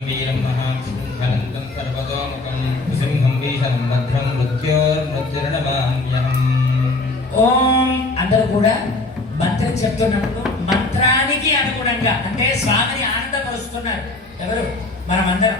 वीरं महासिंहनन्दं सर्वतोमुखं सिंहं भीषणं भद्रं मृत्योर्मृत्युर्नमाम्यहम् ఓం అందరూ కూడా మంత్రం చెప్తున్నప్పుడు మంత్రానికి అనుగుణంగా అంటే స్వామిని ఆనందపరుస్తున్నారు ఎవరు మనమందరం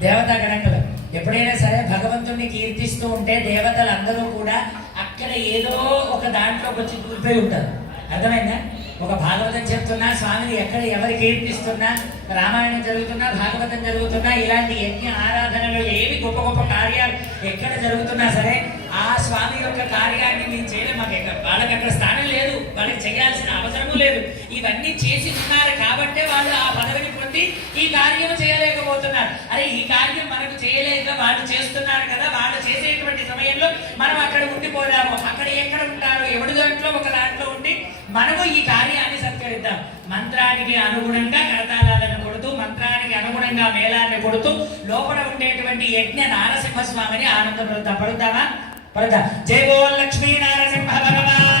దేవతా గణంలో ఎప్పుడైనా సరే భగవంతుణ్ణి కీర్తిస్తూ ఉంటే దేవతలు అందరూ కూడా అక్కడ ఏదో ఒక దాంట్లోకి వచ్చి దూరిపోయి ఉంటారు అర్థమైందా ఒక భాగవతం చెప్తున్నా స్వామిని ఎక్కడ ఎవరు కీర్తిస్తున్నా రామాయణం జరుగుతున్నా భాగవతం జరుగుతున్నా ఇలాంటి యజ్ఞ ఆరాధనలు ఏవి గొప్ప గొప్ప కార్యాలు ఎక్కడ జరుగుతున్నా సరే ఆ స్వామి యొక్క కార్యాన్ని మేము చేయడం మాకు ఎక్కడ వాళ్ళకి అక్కడ స్థానం లేదు. వాళ్ళకి చేయాల్సిన అవసరము లేదు. ఇవన్నీ చేసి ఉన్నారు కాబట్టే వాళ్ళు ఆ పదవిని పొంది ఈ కార్యం చేయలేకపోతున్నారు. అరే ఈ కార్యం మనకు చేయలేక వాళ్ళు చేస్తున్నారు కదా. వాళ్ళు చేసేటువంటి సమయంలో మనం అక్కడ ఉండిపోదాము. అక్కడ ఎక్కడ ఉంటారు ఎవడి దాంట్లో ఒక దాంట్లో ఉండి మనము ఈ కార్యాన్ని సత్కరిద్దాం మంత్రానికి అనుగుణంగా కరతాళాలను కొడుతూ మంత్రానికి అనుగుణంగా మేళాన్ని కొడుతూ లోపల ఉండేటువంటి యజ్ఞ నారసింహస్వామిని ఆనందపడుతాం పడుతామా జై బోల్ లక్ష్మీ భగవాన్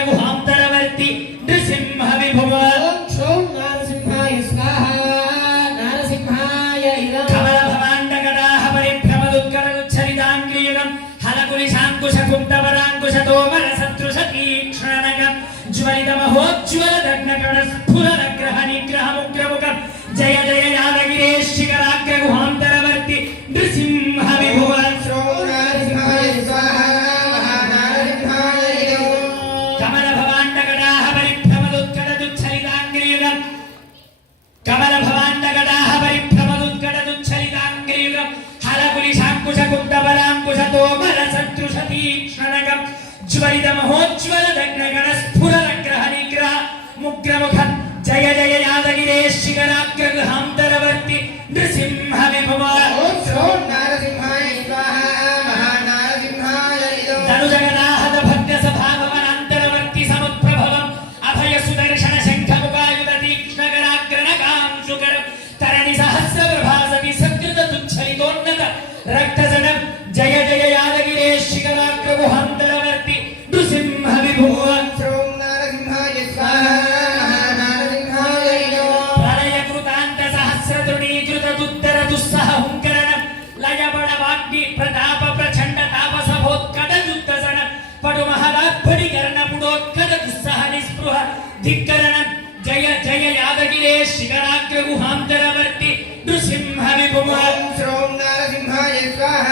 గర్జయ యాదగిరే శిఖరాగ్ర గుహాంతరవర్తి నృసింహ విభుమ శ్రోం నారసింహాయ స్వాహ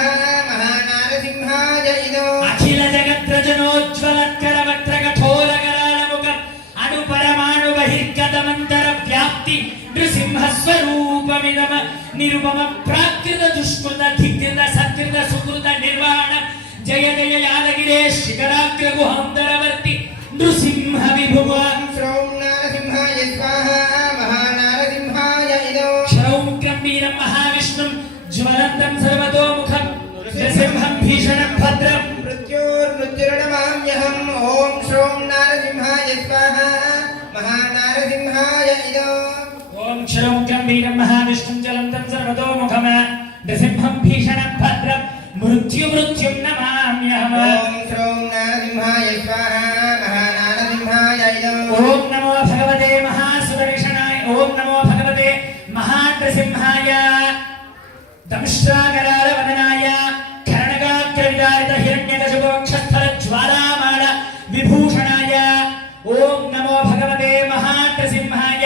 మహానారసింహాయ ఇదో అఖిల జగత్రజనోజ్వలత్కర వక్ర కఠోర కరాళ ముఖం అణు పరమాణు బహిర్గతమంతర వ్యాప్తి నృసింహ స్వరూపమిదమ నిరుపమ ప్రాకృత దుష్కృత ధికృత సత్కృత సుకృత నిర్వహణ జయ జయ యాదగిరే శిఖరాగ్ర గుహాంతరవర్తి నృసింహ విభువ ఓం శ్రోం నారసింహాయ స్వాహ మహానారసింహాయ ఇదో క్షరౌం గంభీరం మహావిష్ణుం జ్వలంతం సర్వతోముఖం నృసింహం భీషణం భద్రం మృత్యోర్మృత్యుర్నమామ్యహం ఓం శ్రోం నారసింహాయ స్వాహ మహానారసింహాయ ఇదో ఓం క్షరం గంభీరం మహావిష్ణుం జలంతం సర్వతోముఖమ నృసింహం భీషణం భద్రం మృత్యు మృత్యుం నమామ్యహమ ఓం శ్రోం నారసింహాయ స్వాహ మహానారసింహాయ ఇదో ఓం దంష్ట్రాకరాల వదనాయ కరణగాగ్రవిదారిత హిరణ్యకశుభోక్షస్థల జ్వాలామాల విభూషణాయ. ఓం నమో భగవతే మహానృసింహాయ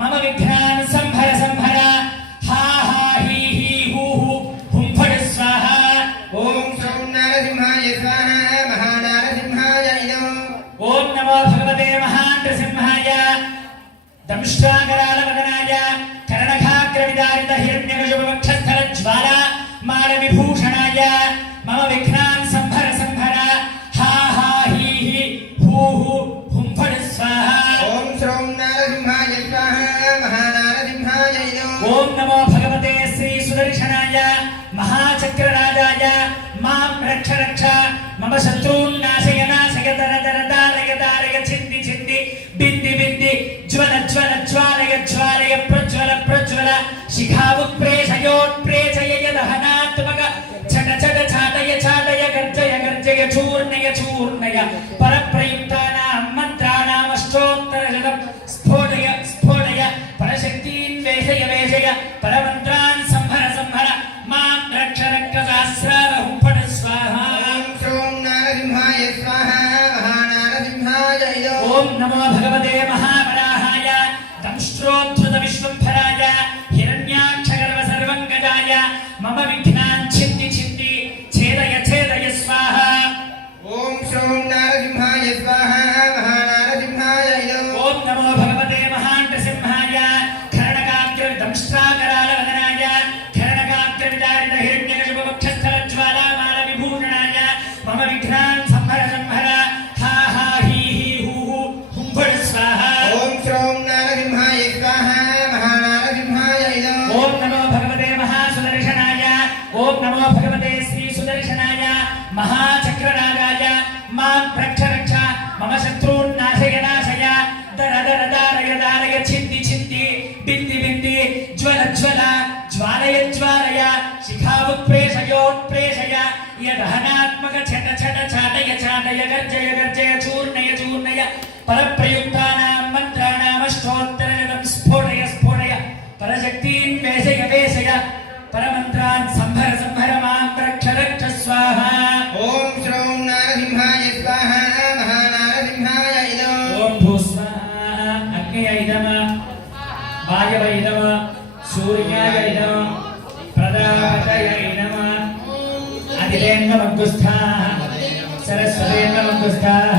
మమ విఘ్నాన్ సంహర సంహర. హా హా హీ హీ హూ హూ హుం ఫట్ స్వాహ. ఓం శ్రోం నారసింహాయ స్వాహ మహానారసింహాయ ఇదో ఓం నమో భగవతే మహానృసింహాయ దంష్ట్రాకరాల వదనాయ నమో భగవతే శ్రీ సుదర్శనాయ మహాచక్రరాజాయ Carlos, cara.